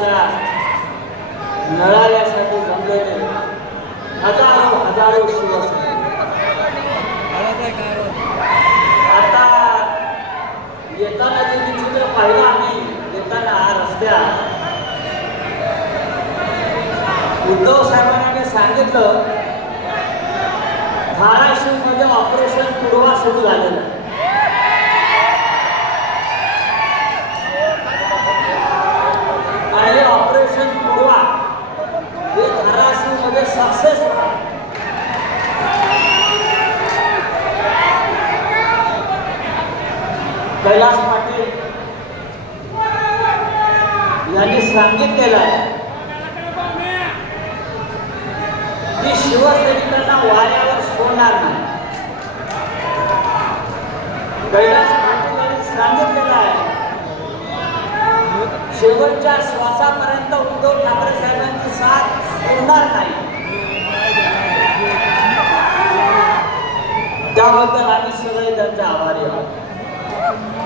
त्या नळाल्यासाठी जमलेले हजारो शिवसैनिक आता येताना जे मी चित्र पाहिलं आम्ही येताना रस्त्यात उद्धव साहेबांनी सांगितलं धाराशिव मध्ये ऑपरेशन पूर्वा सुरू झालेलं आहे. आणि ऑपरेशन पूर्वा हे धाराशिव मध्ये सक्सेस होणार. कैलास पाटील यांनी सांगितलेलं आहे की शिवसैनिकांना वाऱ्यावर सोडणार नाही. कैलास पाटील यांनी सांगितलेलं आहे शेवटच्या श्वासापर्यंत उद्धव ठाकरे साहेबांची साथ सोडणार नाही. त्याबद्दल आम्ही सगळे त्यांचे आभारी आहोत.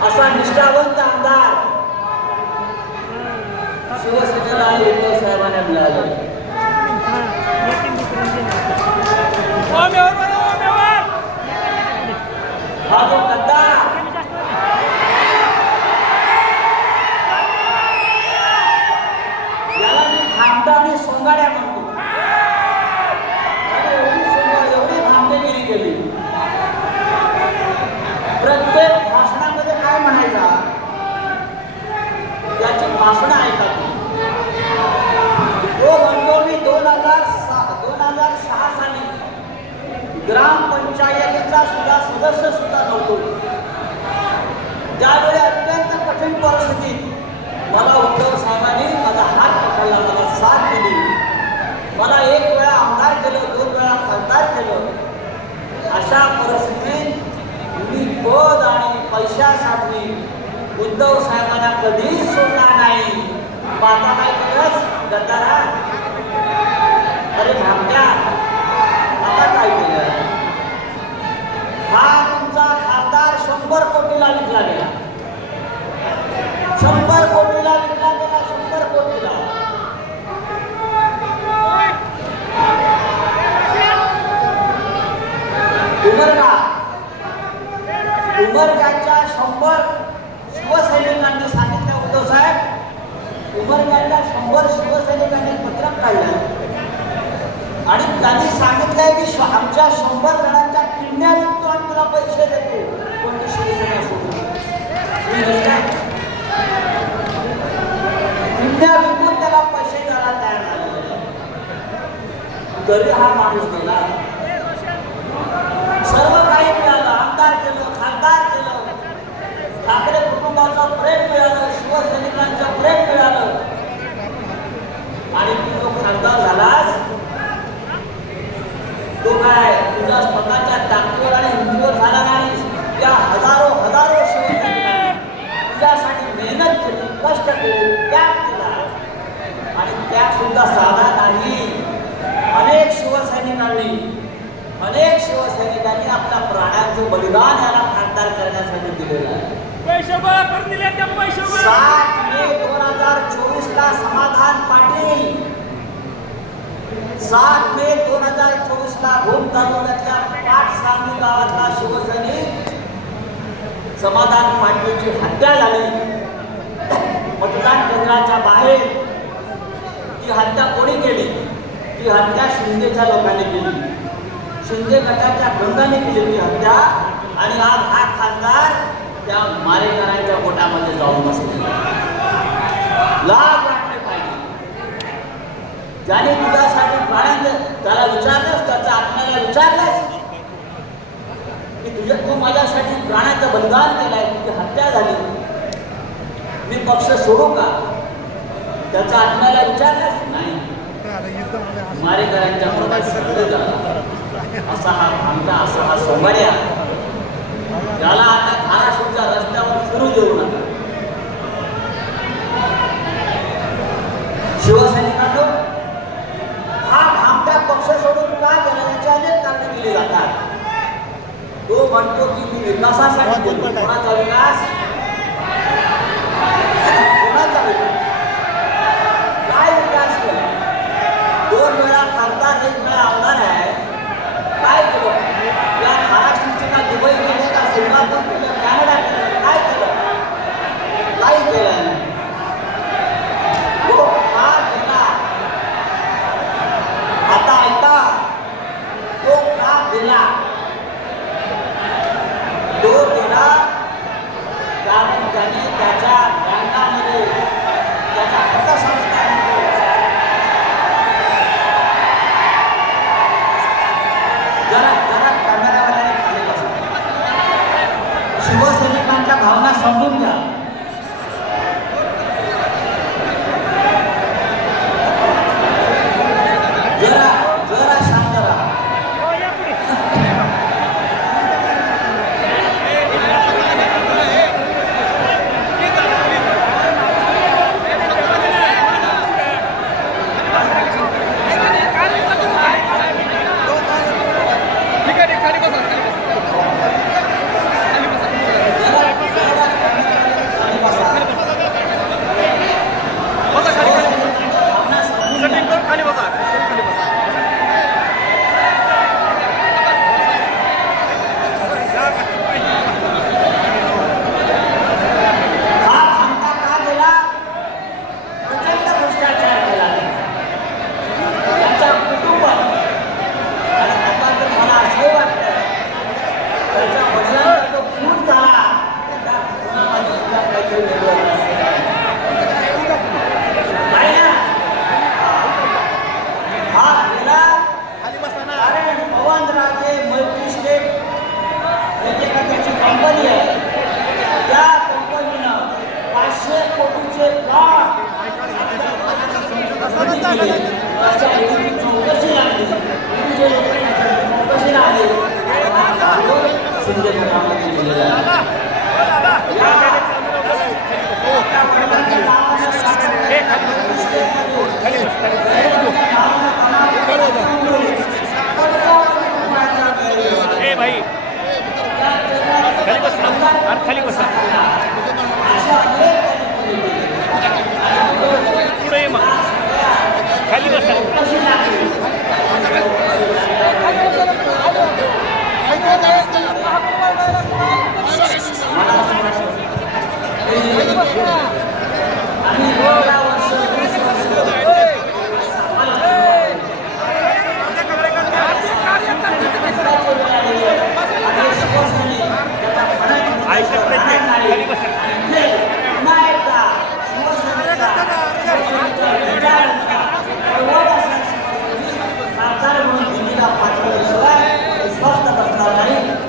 असा निष्ठावंत आमदार शिवसेनेला आणि उद्धव साहेबांना मिळाले. हा जो गद्दार याला मी भामटा आणि सोंगाड्या म्हणतो. एवढी भामटेगिरी केली. प्रत्येक भाषणामध्ये काय म्हणायचा त्याची भाषणं ऐका. तो म्हणतो मी 2006 साली ग्रामपंचायतीचा सुद्धा सदस्य सुद्धा नव्हतो. त्यावेळी अत्यंत कठीण परिस्थितीत मला उद्धव साहेबांनी माझा हात पकडला, मला साथ दिली. मला एक वेळा आमदार केलं, 2 वेळा खासदार केलं. अशा परिस्थितीत मी पद आणि पैशासाठी उद्धव साहेबांना कधीच सोडणार नाही. आता काय केलंस गद्दारा? अरे भामट्या, आता काय केलं? हा तुमचा खासदार 100 कोटीला विकला गेला. 100 कोटीला विकला गेला. 100 कोटीला. उमरग्याच्या 100 शिवसैनिकांनी सांगितलं उद्धव साहेब, उमरग्याच्या 100 शिवसैनिकांनी पत्रक काढलं आणि त्यांनी सांगितलंय की आमच्या 100 जणांच्या किडन्या विकतो आणि तुला पैसे देतो. कोणती शिवसेना सोडून किडन्या विकून त्याला पैसे द्यायला तयार झाले. तरी हा माणूस गेला. सर्व काही मिळालं. आमदार केलं, खासदार केलं, ठाकरे कुटुंबाचं प्रेम मिळालं, शिवसैनिकांचं प्रेम मिळालं. आणि तू खासदार झालास, तो काय तुझ्या स्वतःच्या ताकदीवर आणि हिंदीवर झाला नाही. त्या हजारो शिवसैनिकांनी तुझ्यासाठी मेहनत केली, कष्ट केले, त्याग केला. आणि त्याग सुद्धा साधा नाही. अनेक शिवसैनिकांनी आपल्या प्राणांचं बलिदान याला खासदार करण्यासाठी दिलेलं आहे. 7 मे 2024 ला समाधान पाटील, 7 मे 2024 ला भूम तालुक्यातल्या पाटसांगवी गावातला शिवसैनिक समाधान पाटीलची हत्या झाली. मतदान केंद्राच्या बाहेर ही हत्या कोणी केली? ही हत्या शिंदेच्या लोकांनी केली. शिंदे गटाच्या बंधाने केली ती हत्या. आणि आज हा खासदार त्या मारेकरांच्या पोटामध्ये जाऊन बसले. लाज वाटली पाहिजे. ज्याने तुझ्यासाठी प्राणांचं त्याला विचारलंस, त्याच्या आत्म्याला विचारलंस की तू माझ्यासाठी प्राणाचं बलिदान केलंय, तुझी हत्या झाली, मी पक्ष सोडू का? त्याच्या आत्म्याला विचारलंस? नाही. मारेकरांच्या पोटात असा हा भामटा, असा हा सोमवार्या, त्याला आता धाराशिवच्या रस्त्यावर फिरू देऊ नका. शिवसैनिकांनो, हा भामटा पक्ष सोडून का गेला याची अनेक कारणे दिली जातात. तो म्हणतो की मी विकासासाठी बोलतो. कोणाचा विकास? कोणाचा विकास? केले त्याच्या वेळी चौकशी लागली जे लोक चौकशीला आले शिंदे गटामध्ये दिलेला भाई खाली बसा पुढे ये मग खाली बसा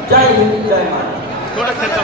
जय हिंद जय महाराष्ट्र.